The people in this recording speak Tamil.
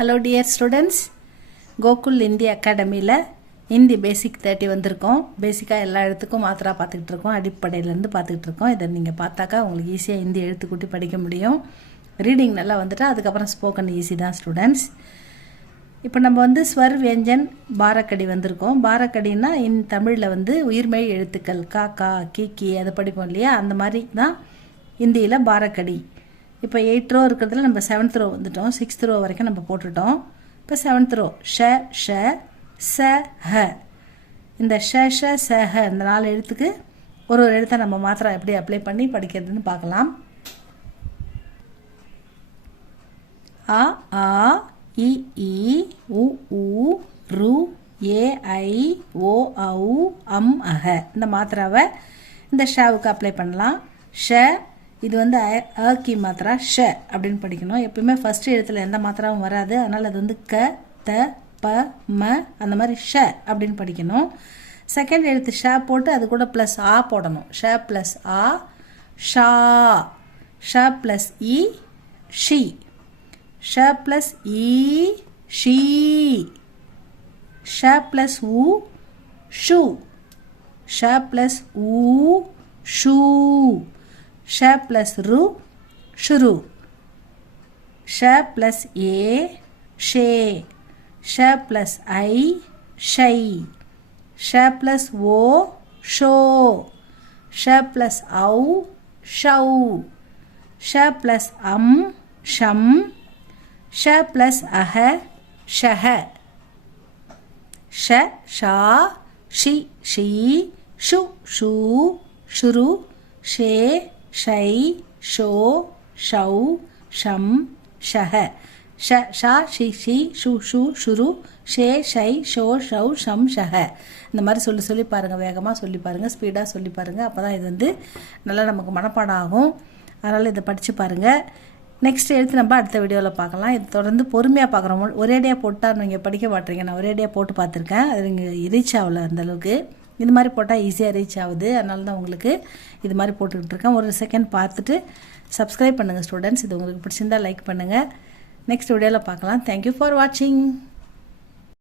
Hello dear students, Gokul Hindi Academy-ல Hindi Basic 30 வந்திருக்கோம். பேசிக்காக எல்லா எழுத்துக்கும் மாத்திரா பார்த்துக்கிட்டு இருக்கோம். அடிப்படையிலேருந்து பார்த்துக்கிட்டு இருக்கோம். இதை நீங்கள் பார்த்தாக்கா உங்களுக்கு ஈஸியாக ஹிந்தி எழுத்துக்கூட்டி படிக்க முடியும். ரீடிங் நல்லா வந்துட்டா அதுக்கப்புறம் ஸ்போக்கன் ஈஸி தான் ஸ்டூடெண்ட்ஸ். இப்போ நம்ம ஸ்வர் வியஞ்சன் பாரக்கடி வந்திருக்கோம். பாரக்கடின்னா தமிழில் உயிர்மெய் எழுத்துக்கள் காக்கா கீக்கி அதை படிப்போம் இல்லையா, அந்த மாதிரி தான் ஹிந்தியில் பாரக்கடி. இப்போ 8th row இருக்கிறதுல நம்ம 7th row வந்துட்டோம். 6th row வரைக்கும் நம்ம போட்டுட்டோம். இப்போ 7th row ஷ ஷ ச ஹ. இந்த ஷ ஷ ச ஹ இந்த 4 எழுத்துக்கு ஒரு எழுத்தை நம்ம மாத்திரம் எப்படி அப்ளை பண்ணி படிக்கிறதுன்னு பார்க்கலாம். அ ஆ இ ஈ உ ஊ ரு ஏ ஐ ஓ ஔ அம் அஹ. இந்த மாத்திராவை இந்த ஷாவுக்கு அப்ளை பண்ணலாம். ஷ இது அக்கி மாத்திரா ஷ அப்படின்னு படிக்கணும். எப்பயுமே ஃபர்ஸ்ட் எழுத்துல எந்த மாத்திராவும் வராது. அதனால் அது க த ப ம அந்த மாதிரி ஷ அப்படின்னு படிக்கணும். செகண்ட் எழுத்து ஷ போட்டு அது கூட ப்ளஸ் ஆ போடணும். ஷ ப்ளஸ் ஆ ஷா. ஷ ப்ளஸ் இ ஷி. ஷ ப்ளஸ் இ ஷீ. ஷ ப்ளஸ் உ ஷு. ஷ ப்ளஸ் உ ஷூ. ஷ ப்ளஸ் ரு ஷுரு. ஷ ப்ளஸ் ஏ ஷே. ஷ ப்ளஸ் ஐ ஷை. ஷ ப்ளஸ் ஓ ஷோ. ஷ ப்ளஸ் ஔ ஷௌ. ஷ ப்ளஸ் அம் ஷம். ஷ ப்ளஸ் அஹ ஷஹ. ஷ ஷா ஷி ஷீ ஷு ஷூ ஷுரு ஷே ஷை ஷோ ஷௌ ஷம் ஷஹ. ஷ ஷா ஷி ஷி ஷு ஷு ஷுரு ஷே ஷை ஷோ ஷௌ ஷம் ஷஹ. இந்த மாதிரி சொல்லி பாருங்கள். வேகமாக சொல்லி பாருங்கள், ஸ்பீடாக சொல்லி பாருங்கள். அப்போ தான் இது நல்லா நமக்கு மனப்பாடம் ஆகும். அதனால் இதை படித்து பாருங்கள். நெக்ஸ்ட் எழுத்து நம்ம அடுத்த வீடியோவில் பார்க்கலாம். இது தொடர்ந்து பொறுமையாக பார்க்குறோம். ஒரேடியாக போட்டால் நீங்கள் படிக்க மாட்டீங்க. நான் ஒரேடியாக போட்டு பார்த்துருக்கேன். அது நீங்கள் ரீச் ஆகலை அந்தளவுக்கு. இது மாதிரி போட்டால் ஈஸியாக ரீச் ஆகுது. அதனால தான் உங்களுக்கு இது மாதிரி போட்டுக்கிட்டு இருக்கேன். ஒரு செகண்ட் பார்த்துட்டு சப்ஸ்கிரைப் பண்ணுங்கள் ஸ்டூடெண்ட்ஸ். இது உங்களுக்கு பிடிச்சிருந்தால் லைக் பண்ணுங்கள். நெக்ஸ்ட் வீடியோவில் பார்க்கலாம். தேங்க்யூ ஃபார் வாட்சிங்.